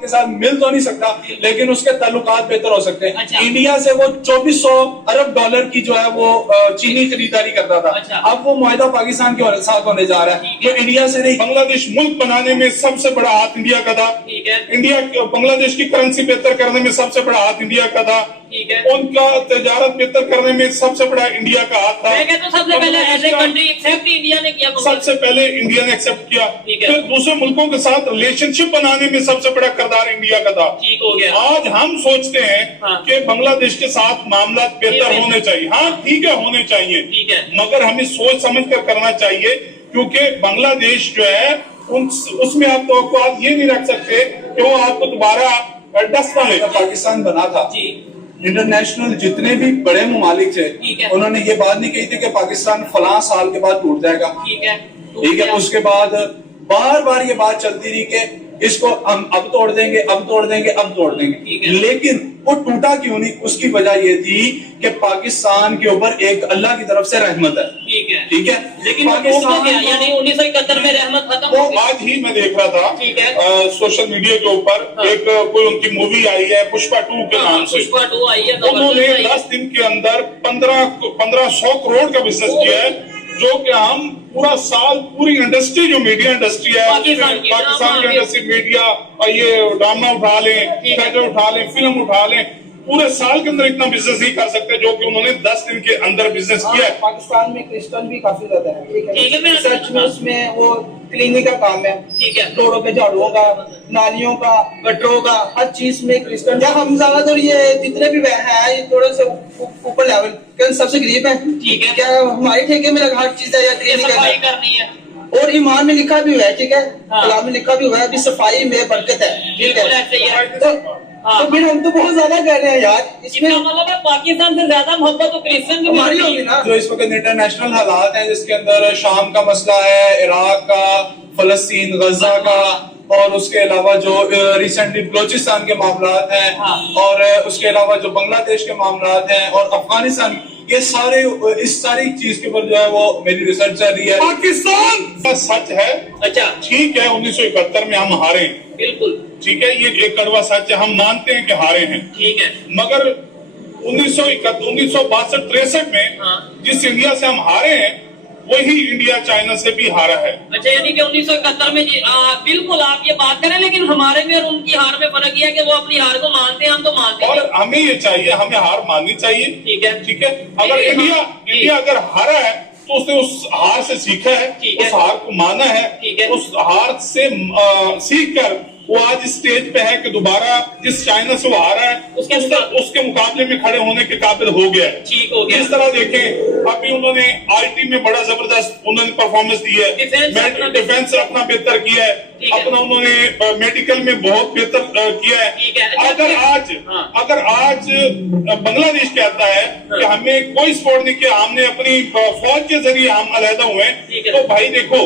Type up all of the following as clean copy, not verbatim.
کے ساتھ مل تو نہیں سکتا لیکن اس کے تعلقات بہتر ہو سکتے ہیں. انڈیا سے وہ 2400 ارب ڈالر کی جو ہے وہ چینی خریداری کرتا تھا, اب وہ معاہدہ پاکستان کے ساتھ ہونے جا رہا ہے, تو انڈیا سے نہیں. بنگلہ دیش ملک بنانے میں سب سے بڑا ہاتھ انڈیا کا تھا. انڈیا بنگلہ دیش کی کرنسی بہتر کرنے میں سب سے بڑا ہاتھ انڈیا کا تھا. ان کا تجارت بہتر کرنے میں سب سے بڑا انڈیا کا ہاتھ تھا. سب سے پہلے as a country accept India نے کیا, سب سے پہلے انڈیا نے ایکسپٹ کیا. پھر دوسرے ملکوں کے ساتھ ریلیشن شپ بنانے میں سب سے بڑا کردار انڈیا کا تھا. آج ہم سوچتے ہیں کہ بنگلہ دیش کے ساتھ معاملات بہتر ہونے چاہیے. ہاں ٹھیک ہے, ہونے چاہیے, مگر ہمیں سوچ سمجھ کر کرنا چاہیے, کیونکہ بنگلہ دیش جو ہے اس میں آپ توقعات یہ نہیں رکھ سکتے کہ وہ آپ کو دوبارہ ڈس نہ لے. پاکستان بنا تھا, انٹرنیشنل جتنے بھی بڑے ممالک تھے انہوں نے یہ بات نہیں کہی تھی کہ پاکستان فلاں سال کے بعد ٹوٹ جائے گا. ٹھیک ہے, اس کے بعد بار بار یہ بات چلتی رہی کہ اس کو ہم اب توڑ دیں گے, اب توڑ دیں گے, اب توڑ دیں گے, لیکن وہ ٹوٹا کیوں نہیں؟ اس کی وجہ یہ تھی کہ پاکستان کے اوپر ایک اللہ کی طرف سے رحمت ہے. ٹھیک ہے, لیکن یعنی 1971 میں رحمت ختم وہ آج ہی میں دیکھ رہا تھا سوشل میڈیا کے اوپر ایک کوئی ان کی مووی آئی ہے پشپا 2 کے نام سے. انہوں نے 10 دن کے اندر 1500 کروڑ کا بزنس کیا ہے, جو کہ ہم پورا سال پوری انڈسٹری جو میڈیا انڈسٹری ہے پاکستان کی انڈسٹری, میڈیا یہ ڈرامہ اٹھا لیں, تھیٹر اٹھا لیں, فلم اٹھا لیں, پورے سال کے اندر اتنا بزنس نہیں کر سکتے جو کہ انہوں نے 10 دن کے اندر بزنس کیا ہے. پاکستان میں کرسٹل بھی کافی زیادہ ہے, سچ میں اس میں وہ کلیننگ کا کام ہے, روڈوں پہ جھاڑوؤں کا, نالیوں کا, گٹروں کا, ہر چیز میں کرسٹل. یا ہم زیادہ تر یہ جتنے بھی ہیں یہ تھوڑے سے اوپر لیول سب سے غریب ہیں, کیا ہمارے ٹھیکے میں ہر چیز ہے یا کلیننگ کرنی ہے, اور ایمان میں لکھا بھی ہوا ہے, ٹھیک ہے, کلام میں لکھا بھی ہوا ہے ابھی صفائی میں برکت ہے. ٹھیک ہے, تو پھر ہم تو بہت زیادہ کہہ رہے ہیں یار, اس میں مطلب ہے پاکستان سے زیادہ محبت تو کرسچن کی ہماری ہوگی نا. جو اس وقت انٹرنیشنل حالات ہیں جس کے اندر شام کا مسئلہ ہے, عراق کا, فلسطین, غزہ کا, اور اس کے علاوہ جو ریسنٹلی بلوچستان کے معاملات ہیں, اور اس کے علاوہ جو بنگلہ دیش کے معاملات ہیں, اور افغانستان, یہ سارے اس ساری چیز کے اوپر جو ہے وہ میری ریسرچ چل رہی ہے. پاکستان کا سچ ہے, اچھا ٹھیک ہے 1971 میں ہم ہارے, بالکل ٹھیک ہے, یہ ایک کڑوا سچ ہے, ہم مانتے ہیں کہ ہارے ہیں, ٹھیک ہے, مگر 1962-63 میں جس انڈیا سے ہم ہارے ہیں وہی انڈیا چائنا سے بھی ہارا ہے. اچھا یعنی کہ 1971 میں بالکل آپ یہ بات کریں, لیکن ہمارے میں اور ان کی ہار میں فرق یہ ہے کہ وہ اپنی ہار کو مانتے ہیں, ہم تو مانتے ہیں, اور ہمیں یہ چاہیے, ہمیں ہار ماننی چاہیے. ٹھیک ہے, اگر انڈیا اگر ہارا ہے تو اس نے اس ہار سے سیکھا ہے, اس ہار کو مانا ہے, اس ہار سے سیکھ کر وہ آج اسٹیج پہ ہے کہ دوبارہ جس چائنا سے وہ ہارا ہے اس کے مقابلے میں کھڑے ہونے کے قابل ہو گیا ہے. اس طرح دیکھیں ابھی انہوں نے آئی ٹی میں بڑا زبردست انہوں نے پرفارمنس دی ہے, ڈیفینس اپنا بہتر کیا ہے, اپنا انہوں نے میڈیکل میں بہت بہتر کیا ہے. اگر آج بنگلہ دیش کہتا ہے کہ ہمیں کوئی سپورٹ نہیں کیا, ہم نے اپنی فوج کے ذریعے ہم علیحدہ ہوئے, تو بھائی دیکھو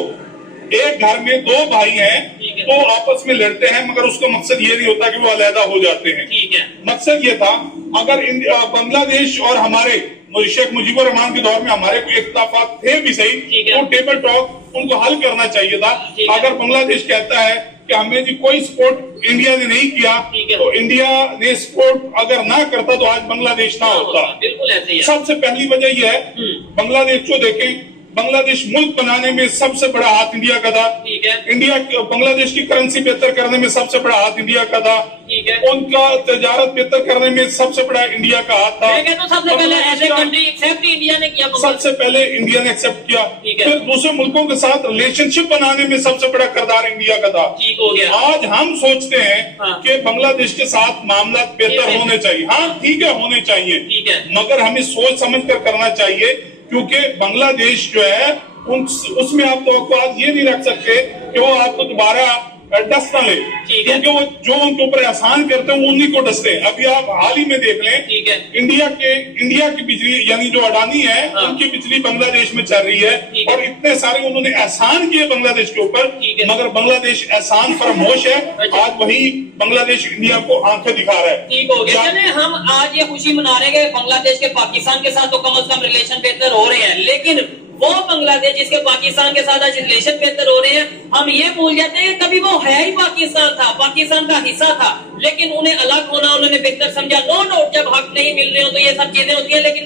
ایک گھر میں 2 بھائی ہیں تو آپس میں لڑتے ہیں, مگر اس کا مقصد یہ نہیں ہوتا کہ وہ علیحدہ ہو جاتے ہیں. مقصد یہ تھا اگر بنگلہ دیش اور ہمارے شیخ مجیب الرحمان کے دور میں ہمارے کوئی اختلافات تھے بھی صحیح, تو ٹیبل ٹاک ان کو حل کرنا چاہیے تھا. اگر بنگلہ دیش کہتا ہے کہ ہمیں جی کوئی سپورٹ انڈیا نے نہیں کیا, تو انڈیا نے سپورٹ اگر نہ کرتا تو آج بنگلہ دیش نہ ہوتا. سب سے پہلی وجہ یہ ہے بنگلہ دیش کو دیکھیں, بنگلہ دیش ملک بنانے میں سب سے بڑا ہاتھ انڈیا کا تھا. انڈیا بنگلہ دیش کی کرنسی بہتر کرنے میں سب سے بڑا ہاتھ انڈیا کا تھا. ان کا تجارت بہتر کرنے میں سب سے بڑا انڈیا کا ہاتھ تھا. سب سے پہلے as a country accept India نے کیا, سب سے پہلے انڈیا نے ایکسپٹ کیا. پھر دوسرے ملکوں کے ساتھ ریلیشن شپ بنانے میں سب سے بڑا کردار انڈیا کا تھا. آج ہم سوچتے ہیں کہ بنگلہ دیش کے ساتھ معاملات بہتر ہونے چاہیے. ہاں ٹھیک ہے, ہونے چاہیے, مگر ہمیں سوچ سمجھ کر کرنا چاہیے, کیونکہ بنگلہ دیش جو ہے اس میں آپ توقعات یہ نہیں رکھ سکتے کہ وہ آپ کو دوبارہ ڈس نہ لے, کیونکہ وہ جو ان کے اوپر احسان کرتے ہیں وہ انہی کو ڈستے ہیں. ابھی آپ حال ہی میں دیکھ لیں انڈیا کی بجلی یعنی جو اڈانی ہے ان کی بجلی بنگلہ دیش میں چل رہی ہے, اور اتنے سارے انہوں نے احسان کیے بنگلہ دیش کے اوپر, مگر بنگلہ دیش احسان فراموش ہے. آج وہی بنگلہ دیش انڈیا کو آنکھیں دکھا رہا ہے. ٹھیک ہو گیا, ہم آج یہ خوشی منا رہے ہیں کہ بنگلہ دیش کے پاکستان کے ساتھ تو کم از کم ریلیشن بہتر ہو رہے ہیں, لیکن وہ بنگلہ دیش جس کے پاکستان کے ساتھ آج ریلیشن بہتر ہو رہے ہیں، ہم یہ بھول جاتے ہیں کہ کبھی وہ ہے ہی پاکستان تھا، پاکستان کا حصہ تھا، لیکن انہیں الگ ہونا انہوں نے بہتر سمجھا. نو ڈاؤٹ جب حق نہیں مل رہے ہو تو یہ سب چیزیں ہوتی ہیں، لیکن